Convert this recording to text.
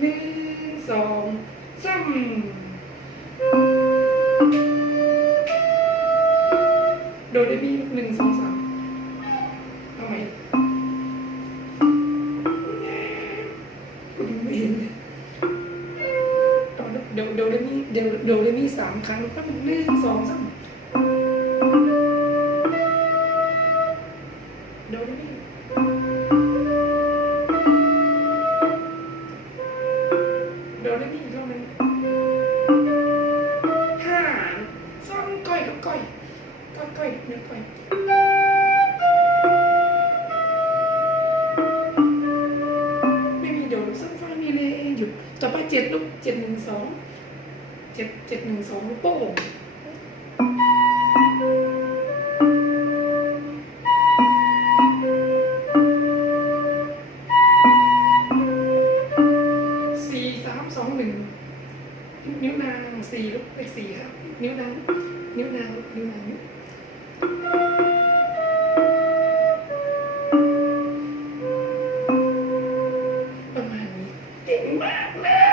หนึ่งสองสามโดเรมีหนึ่งสองสามเอาไหมกูดูไม่เห็นเลยเอาเดี๋ยวเดี๋ยวเรมีเดี๋ยวเดี๋ยวเรมีสามครั้งก็เป็นหนึ่งสองสาม โดเรมีอีกรอบหนึงห้าสองก้อยกับก้อยก้อยก้อยเนื้อก้อยไม่มีเดี๋ยวซ้ำฟ้ามีเลยหยุดต่อไปเจ็ดลูกเจ็ดหนึ่งสองเจ็ดเจ็ดหนึ่งสองลูกโป่ง สี่สามสองหนึ่งนิ้วนางสี่ลูกเลขสี่ครับ นิ้วนางนิ้วนางนิ้วนางประมาณนี้เก่งมากเลย